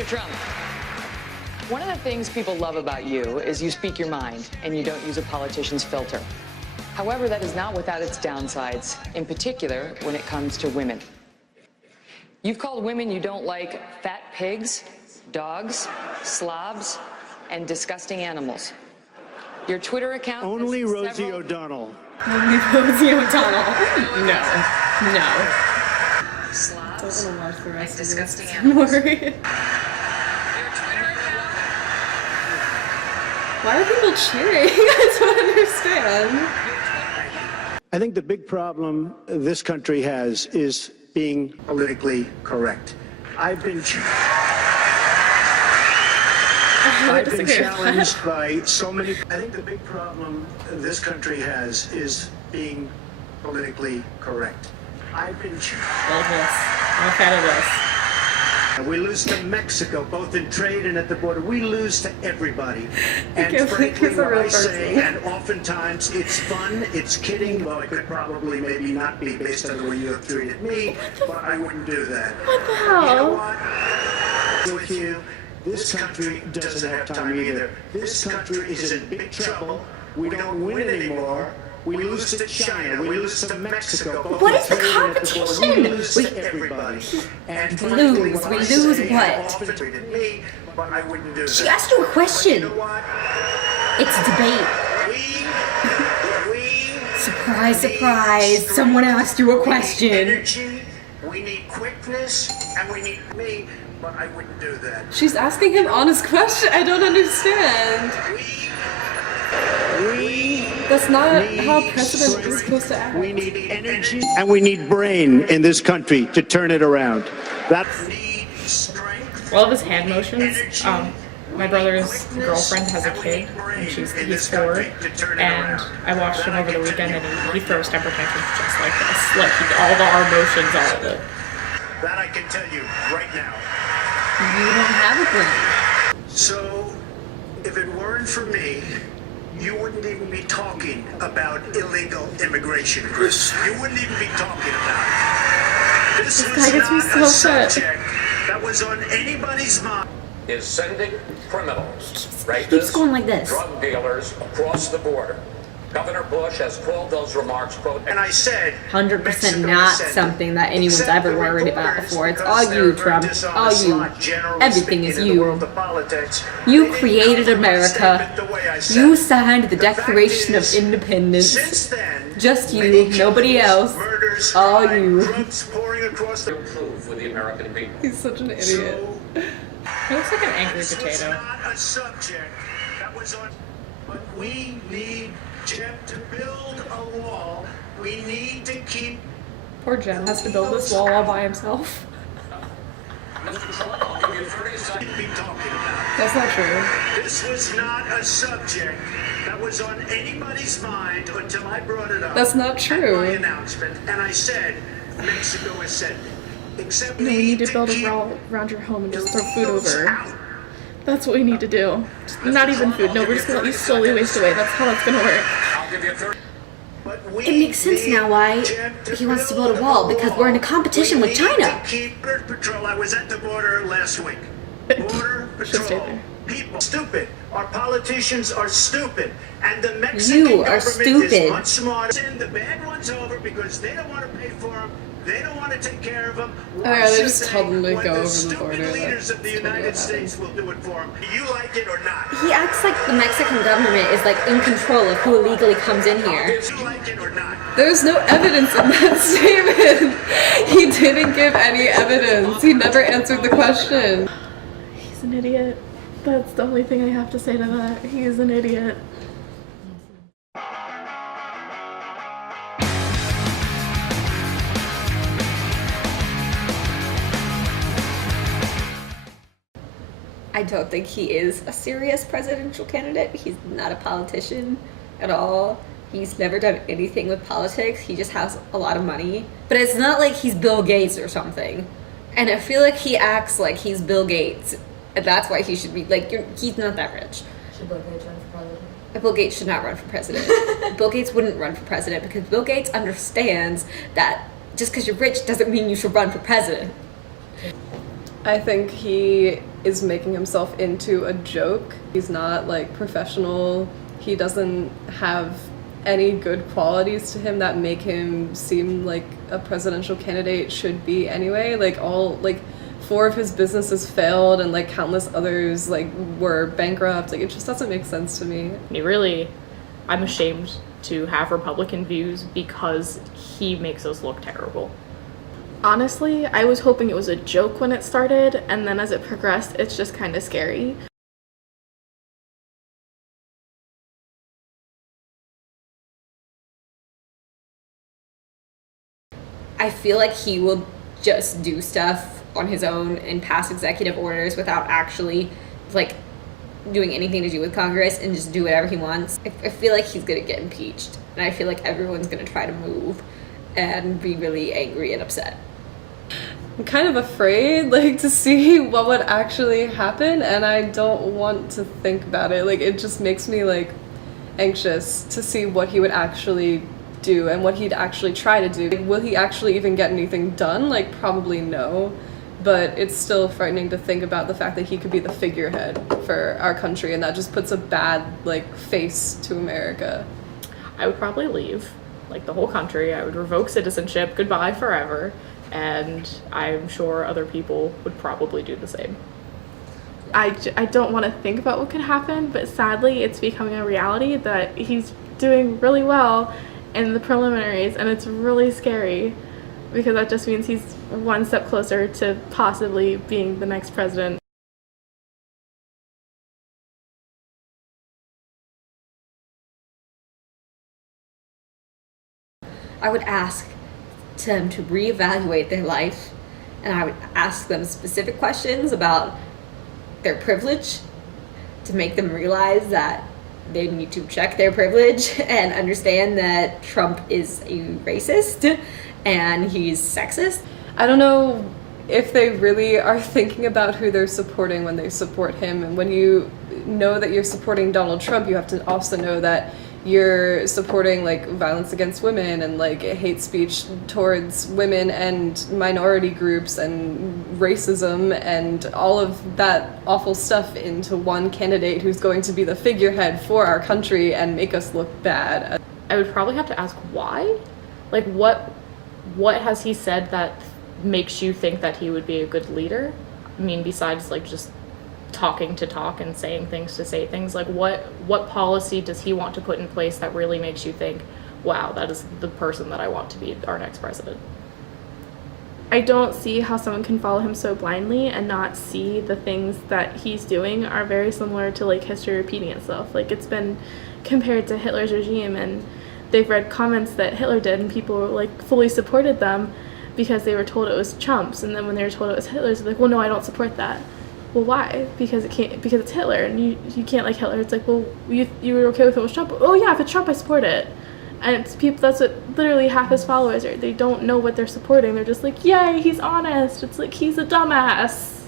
Mr. Trump, one of the things people love about you is you speak your mind and you don't use a politician's filter. However, that is not without its downsides, in particular when it comes to women. You've called women you don't like fat pigs, dogs, slobs, and disgusting animals. Your Twitter account... Only Rosie O'Donnell. Only Rosie O'Donnell. No. Slobs Don't want to watch the rest and of disgusting this. animals. Your Twitter Why are people cheering? I don't understand. I think the big problem this country has is being politically correct. I've been challenged by so many. I think the big problem this country has is being politically correct. I've been Love this. I'm a fan of this. We lose to Mexico, both in trade and at the border. We lose to everybody. And frankly, what I say, and oftentimes it's fun, it's kidding, well, it could probably maybe not be based on the way you have treated me, but I wouldn't do that. What the hell? You know what? With you, this country doesn't have time either. This country is in big trouble. We don't win anymore. We lose to China. We lose to Mexico. What is the competition? We lose to everybody. And Lose. We lose what? She asked you a question. It's a debate. Surprise, surprise. Someone asked you a question. We need quickness, and we need me, but I wouldn't do that. She's asking him honest question. I don't understand. That's not how president is supposed to act. We need energy and we need brain in this country to turn it around. All of his hand motions. My brother's girlfriend has a kid, and he's 4, and I watched him over the weekend, and he throws temper tantrums just like this, like all our emotions, all of it. That I can tell you right now. You don't have a brain. So, if it weren't for me, you wouldn't even be talking about illegal immigration, Chris. You wouldn't even be talking about it. This guy gets me so upset. That was on anybody's mind. Is sending criminals, Keeps going like this. drug dealers across the border. Governor Bush has called those remarks, quote, And I said, 100% not something that anyone's ever worried about before. It's all you, Trump. All you. Everything is you. You created America. You signed the Declaration of Independence. Just you, nobody else. All you. improve with the American people. He's such an idiot. He looks like an angry potato. But we need to build a wall. We need to keep. Poor Jen has to build this wall all by himself. Mr. Trump, I'll give you 30 seconds. That's not true. This was not a subject that was on anybody's mind until I brought it up. That's not true. At my announcement, and I said, Mexico is sending. Except No, we need to build a wall around your home and just throw food over. That's what we need to do. Not even food. No, we're just gonna let you slowly waste away. That's how that's gonna work. I'll give you 30. It makes sense now why he wants to build a wall, because we're in a competition with China. Border Patrol. I was at the border last week. Border Should stay Patrol. there. People stupid. Our politicians are stupid, and the Mexican You are government stupid. is much smarter. Send the bad ones over because they don't want to pay for them. They don't want to take care of them. They just told them to go over the stupid border. leaders of the That's totally United what States will do it for them. Do you like it or not? He acts like the Mexican government is like in control of who illegally comes in here. Do you like it or not? There's no evidence in that statement. He didn't give any evidence. He never answered the question. He's an idiot. That's the only thing I have to say to that. He is an idiot. I don't think he is a serious presidential candidate. He's not a politician at all. He's never done anything with politics. He just has a lot of money. But it's not like he's Bill Gates or something. And I feel like he acts like he's Bill Gates. And that's why he should be, like, he's not that rich. Should Bill Gates run for president? Bill Gates should not run for president. Bill Gates wouldn't run for president because Bill Gates understands that just because you're rich doesn't mean you should run for president. I think he is making himself into a joke. He's not like professional. He doesn't have any good qualities to him that make him seem like a presidential candidate should be anyway. Like 4 of his businesses failed and like countless others like were bankrupt. Like it just doesn't make sense to me. I'm ashamed to have Republican views because he makes us look terrible. Honestly, I was hoping it was a joke when it started, and then as it progressed, it's just kind of scary. I feel like he will just do stuff on his own and pass executive orders without actually like doing anything to do with Congress and just do whatever he wants. I feel like he's gonna get impeached, and I feel like everyone's gonna try to move and be really angry and upset. I'm kind of afraid like to see what would actually happen, and I don't want to think about it. Like it just makes me like anxious to see what he would actually do and what he'd actually try to do. Like, will he actually even get anything done? Like probably no, but it's still frightening to think about the fact that he could be the figurehead for our country, and that just puts a bad like face to America. I would probably leave, like the whole country. I would revoke citizenship, goodbye forever, and I'm sure other people would probably do the same. I don't want to think about what could happen, but sadly it's becoming a reality that he's doing really well in the preliminaries, and it's really scary because that just means he's one step closer to possibly being the next president. I would ask them to reevaluate their life, and I would ask them specific questions about their privilege to make them realize that they need to check their privilege and understand that Trump is a racist and he's sexist. I don't know if they really are thinking about who they're supporting when they support him. And when you know that you're supporting Donald Trump, you have to also know that you're supporting like violence against women and like hate speech towards women and minority groups and racism and all of that awful stuff into one candidate who's going to be the figurehead for our country and make us look bad. I would probably have to ask why. Like what has he said that makes you think that he would be a good leader? I mean, besides like just talking to talk and saying things to say things, like what policy does he want to put in place that really makes you think, wow, that is the person that I want to be our next president? I don't see how someone can follow him so blindly and not see the things that he's doing are very similar to like history repeating itself. Like it's been compared to Hitler's regime, and they've read comments that Hitler did and people like fully supported them because they were told it was Trump's, and then when they were told it was Hitler's, they're like, well, no, I don't support that. Well, why? Because it's Hitler, and you can't like Hitler. It's like, well, you were okay with it was Trump. Oh yeah, if it's Trump, I support it. And it's people. That's what literally half his followers are. They don't know what they're supporting. They're just like, yay, he's honest. It's like he's a dumbass.